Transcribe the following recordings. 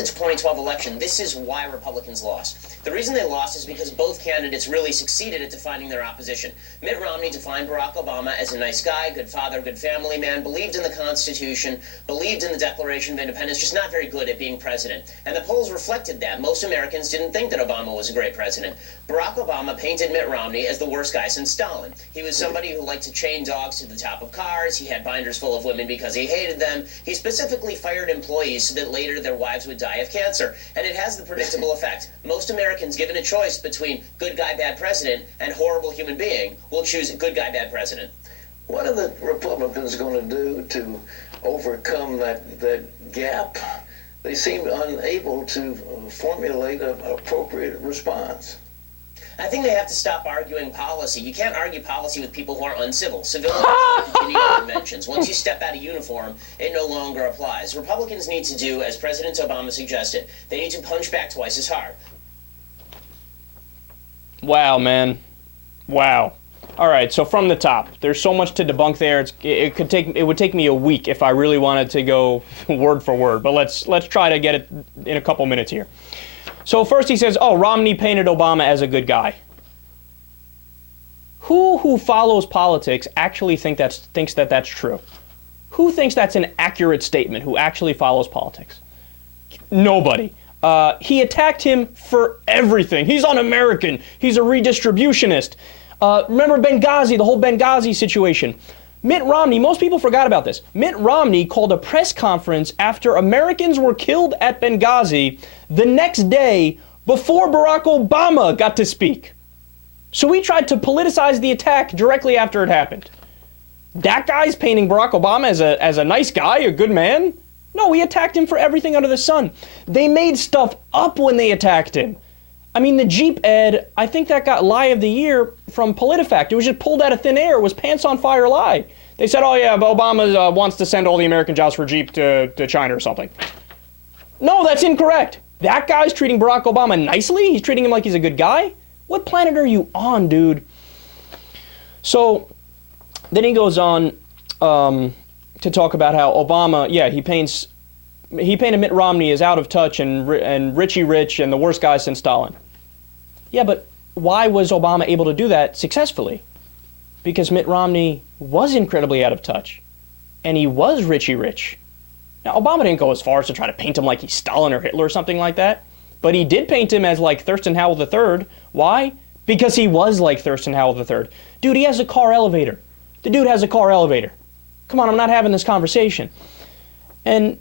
the 2012 election, this is why Republicans lost. The reason they lost is because both candidates really succeeded at defining their opposition. Mitt Romney defined Barack Obama as a nice guy, good father, good family man, believed in the Constitution, believed in the Declaration of Independence, just not very good at being president. And the polls reflected that. Most Americans didn't think that Obama was a great president. Barack Obama painted Mitt Romney as the worst guy since Stalin. He was somebody who liked to chain dogs to the top of cars. He had binders full of women because he hated them. He specifically fired employees so that later their wives would die of cancer. And it has the predictable effect. Most Americans, given a choice between good guy, bad president and horrible human being, will choose good guy, bad president. What are the Republicans going to do to overcome that gap? They seem unable to formulate an appropriate response. I think they have to stop arguing policy. You can't argue policy with people who are uncivil. Civilians continue conventions. Once you step out of uniform, it no longer applies. Republicans need to do, as President Obama suggested, they need to punch back twice as hard. Wow, man. Wow. All right, so from the top, there's so much to debunk there. It would take me a week if I really wanted to go word for word. But let's try to get it in a couple minutes here. So first he says, oh, Romney painted Obama as a good guy. Who follows politics actually thinks that that's true? Who thinks that's an accurate statement, who actually follows politics? Nobody. He attacked him for everything. He's un-American. He's a redistributionist. Remember Benghazi, the whole Benghazi situation. Mitt Romney, most people forgot about this. Mitt Romney called a press conference after Americans were killed at Benghazi the next day before Barack Obama got to speak. So he tried to politicize the attack directly after it happened. That guy's painting Barack Obama as a nice guy, a good man? No, he attacked him for everything under the sun. They made stuff up when they attacked him. I mean, the Jeep ad, I think that got Lie of the Year from PolitiFact. It was just pulled out of thin air. It was pants on fire lie. They said, oh yeah, Obama wants to send all the American jobs for Jeep to China or something. No, that's incorrect. That guy's treating Barack Obama nicely? He's treating him like he's a good guy? What planet are you on, dude? So then he goes on to talk about how Obama, yeah, he painted Mitt Romney as out of touch and Richie Rich and the worst guy since Stalin. Yeah, but why was Obama able to do that successfully? Because Mitt Romney was incredibly out of touch, and he was Richie Rich. Now, Obama didn't go as far as to try to paint him like he's Stalin or Hitler or something like that, but he did paint him as like Thurston Howell III. Why? Because he was like Thurston Howell III. Dude, he has a car elevator. The dude has a car elevator. Come on, I'm not having this conversation. And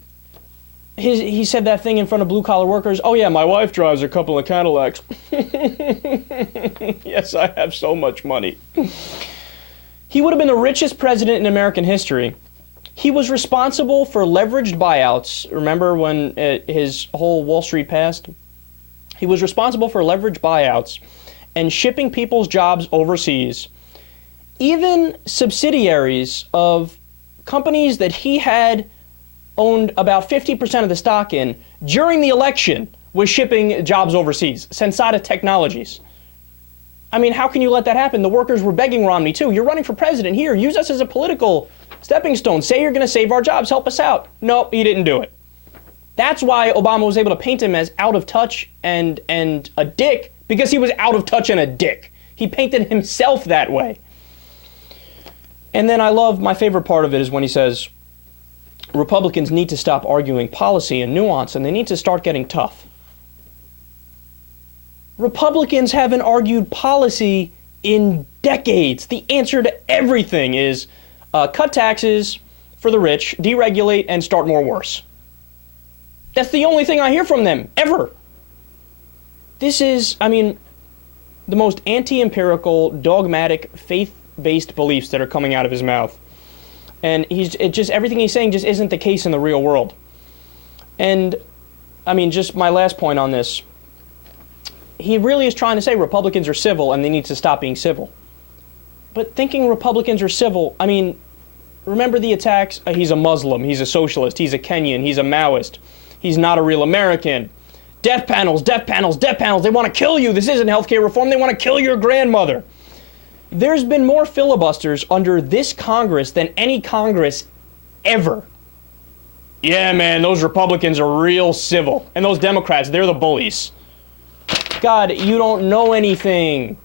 he said that thing in front of blue-collar workers. Oh, yeah, my wife drives a couple of Cadillacs. Yes, I have so much money. He would have been the richest president in American history. He was responsible for leveraged buyouts. Remember when his whole Wall Street passed? He was responsible for leveraged buyouts and shipping people's jobs overseas. Even subsidiaries of companies that he had owned about 50% of the stock in during the election was shipping jobs overseas. Sensata Technologies. I mean, how can you let that happen? The workers were begging Romney too. You're running for president. Here, use us as a political stepping stone. Say you're going to save our jobs. Help us out. Nope, he didn't do it. That's why Obama was able to paint him as out of touch and a dick, because he was out of touch and a dick. He painted himself that way. And then my favorite part of it is when he says, Republicans need to stop arguing policy and nuance, and they need to start getting tough. Republicans haven't argued policy in decades. The answer to everything is cut taxes for the rich, deregulate, and start more wars. That's the only thing I hear from them, ever. This is, I mean, the most anti-empirical, dogmatic, faith-based beliefs that are coming out of his mouth. And everything he's saying just isn't the case in the real world. And, I mean, just my last point on this. He really is trying to say Republicans are civil and they need to stop being civil. But thinking Republicans are civil, I mean, remember the attacks? He's a Muslim, he's a socialist, he's a Kenyan, he's a Maoist. He's not a real American. Death panels, death panels, death panels. They want to kill you. This isn't healthcare reform. They want to kill your grandmother. There's been more filibusters under this Congress than any Congress ever. Yeah, man, those Republicans are real civil. And those Democrats, they're the bullies. God, you don't know anything.